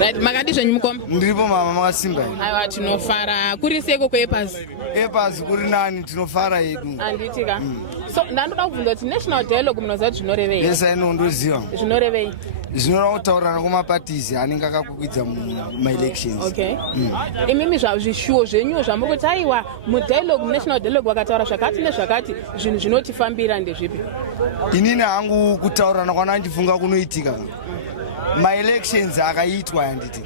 Right, makadizve nyimukoma. Ndiripo mama makasimba. Aiwa tinofara. Kuri seko kwepas. Epas kuri nani tinofara yedu. Anditika. So ndandoda kubvunza kuti national dialogue munoziva kuti zvinorevei? Yes, I know ndoziva. Zvinorevei? Zvinova kutaurana kwamapatisi anenge akakwidza maELECTIONS. Okay. Imimi zvishuwo zvenyu zvamuri kuti aiwa mudialogue national dialogue vakataura zvakati nezvakati zvinhu zvinotifambira ndezvipi? Inini hangu kutaurana kwanandifunga kunoitika. maELECTIONS akaitwa yanditi.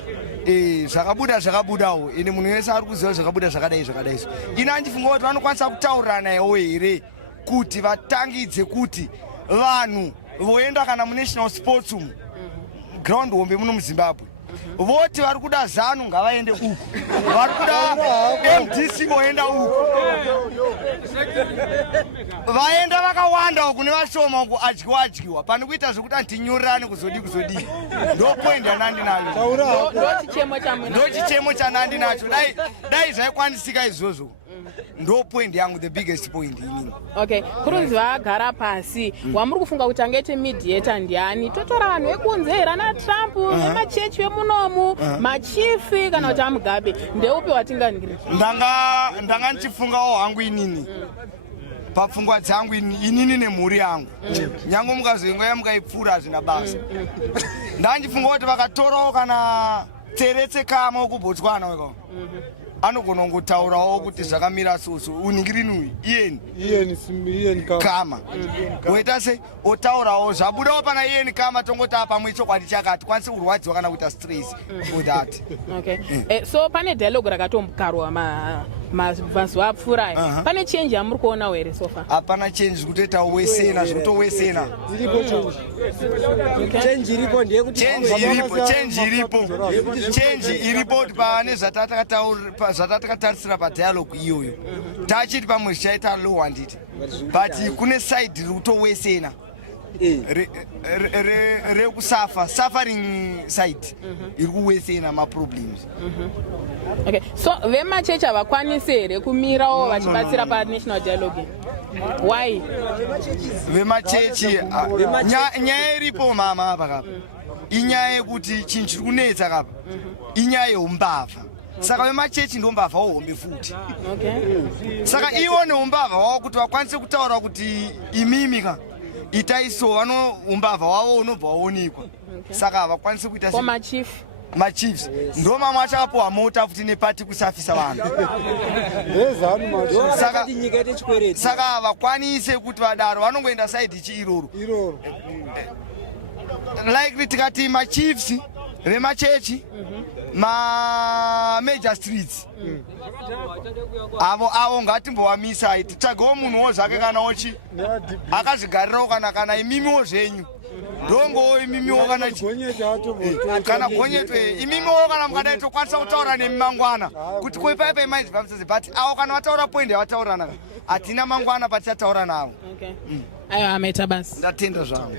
Zvakabudawo ende munhu wese ari kuziva zvakabuda zvakadai. Ini andifunga kuti vanokwanisa kutaurana iwo here kuti vatangidze kuti vanhu voenda kana munational sports ground hombe muno muZimbabwe voti vari kuda ZANU ngavaende uku, vari kuda MDC voenda uku, vaenda vakawanda uku nevashoma uku adyiwa pani kuita zvekuti antinyorerane kuzodi. Ndo point yanandinayo, ndo chichemo chanandinacho. Dai zvaikwanisika izvozvo. Ndo point yangu, the biggest point inini. Okay, kurunzi vagara pasi wamuri kufunga kuti angaite mediator ndiani? Totora vanhu vekunze rana Trump nemachechi vemunomu machifi kana kuti aMugabe, ndeupi watinganingiri? Ndanga ndichifungawo hangu inini papfungwa dzangu inini nemhuri yangu, nyange mukazoingoya mukaipfuura hazvina basa. Ndandifunga kuti vakatorawo kana tseretse kama okubotswana weko anogona ngotaurawo kuti zvakamira soso uningirinui iyeni kama oita se otaurawo zvabudawo pana iyeni kama tongota pamwe chokwadi chakati kwanise kurwadziwa kana kuita stress for that. Okay. So pane dialogue rakatombokarwa mazuva apfuura pane change yamuri kuona here so far? Hapana change, kutoita wesena zvotowesena. Change iripo ndeyekuti change iripo pane zvatatakatarisa padialogue iyoyo tachiti pamwe zvichaita low handiti, but kune side riri kutowesena suffering side iri kuwesena maproblems. Okay, so vemachechi havakwanisi here kumirawo vachibatsira panational dialogue? Why? Vemachechi nyaya iripo mama apa kapa inyaya yekuti chinhu chiri kunetsa kapa inyaya yeumbavha. Saka vemachechi ndombavha hombe futi. Saka iwo neumbavha wavo kuti vakwanise kutaura kuti imimika itaiso vano umbavha wavo unobva waonekwa. Saka havakwanisi kuita machiefs ndo mamwe achakapuwa mota futi nepati kusafisa vanhu. Saka havakwanise kuti vadaro vanongoenda saidi ichi iroro. Like tikati machiefs vemachechi major streets avo ngatimbovamisa titsvagewo munhuwo zvake kana ochi akazvigarirawo kana imimiwo zvenyu ndongowo imimiwo kana gonyetwe imimiwo kana mukadai tokwanisa kutaura nemi mangwana kuti kwepaipai maizvipamisese but avo kana vataura point yavataurana hatina mangwana patichataura navo. Aiwa amaita basi. Ndatenda zvangu.